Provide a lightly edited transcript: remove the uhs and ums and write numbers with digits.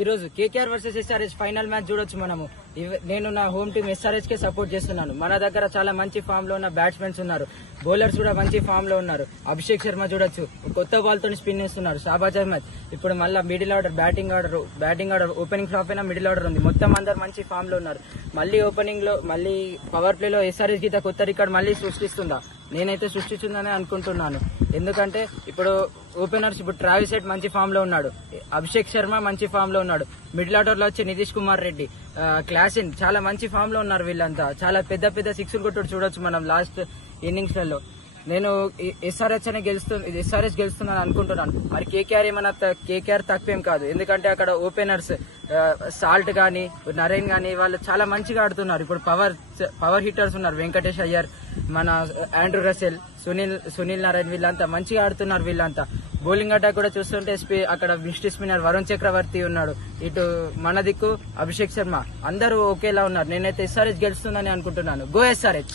ఈ రోజు KKR versus SRH final match చూడొచ్చు మనము. నేను నా హోమ్ టీమ్ ఎస్ఆర్హెచ్ కే సపోర్ట్ చేస్తున్నాను. మన దగ్గర చాలా మంచి ఫామ్ లో ఉన్న బ్యాట్స్మెన్స్ ఉన్నారు, బౌలర్స్ కూడా మంచి ఫామ్ లో ఉన్నారు. అభిషేక్ శర్మ చూడొచ్చు, కొత్త బాల్ తో స్పిన్ ఇస్తున్నారు. షాబాజ్ అహ్మద్ ఇప్పుడు మళ్ళీ middle order, batting order opening flop అయినా మిడిల్ ఆర్డర్ ఉంది. మొత్తం అందరు మంచి ఫామ్ లో ఉన్నారు. మళ్ళీ ఓపెనింగ్ లో, మళ్ళీ పవర్ ప్లే లో ఎస్ఆర్హెచ్ గీత కొత్త రికార్డ్ మళ్ళీ సృష్టిస్తుందా? నేనైతే సృష్టించిందని అనుకుంటున్నాను. ఎందుకంటే ఇప్పుడు ఓపెనర్స్, ఇప్పుడు ట్రావిస్ హెడ్ మంచి ఫామ్ లో ఉన్నాడు, అభిషేక్ శర్మ మంచి ఫామ్ లో ఉన్నాడు, మిడిల్ ఆర్డర్ లో వచ్చి నితీష్ కుమార్ రెడ్డి, క్లాసిన్ చాలా మంచి ఫామ్ లో ఉన్నారు. వీళ్ళంతా చాలా పెద్ద పెద్ద సిక్స్లు కొట్టు చూడొచ్చు మనం లాస్ట్ ఇన్నింగ్స్ లలో. నేను ఎస్ఆర్హెచ్ గెలుస్తున్నాను అనుకుంటున్నాను. మరి కేకేఆర్ తక్కువేం కాదు, ఎందుకంటే అక్కడ ఓపెనర్స్ సాల్ట్ గానీ, నరేన్ గానీ వాళ్ళు చాలా మంచిగా ఆడుతున్నారు. ఇప్పుడు పవర్ హిట్టర్స్ ఉన్నారు, వెంకటేష్ అయ్యర్, మన ఆండ్రూ రసెల్, సునీల్ నారాయణ్, వీళ్ళంతా మంచిగా ఆడుతున్నారు. వీళ్ళంతా బౌలింగ్ అటాక్ కూడా చూస్తుంటే అక్కడ మిస్టీ స్పిన్నర్ వరుణ్ చక్రవర్తి ఉన్నాడు, ఇటు మన దిక్కు అభిషేక్ శర్మ, అందరూ ఒకేలా ఉన్నారు. నేనైతే ఎస్ఆర్హెచ్ గెలుస్తుందని అనుకుంటున్నాను. Go SRH.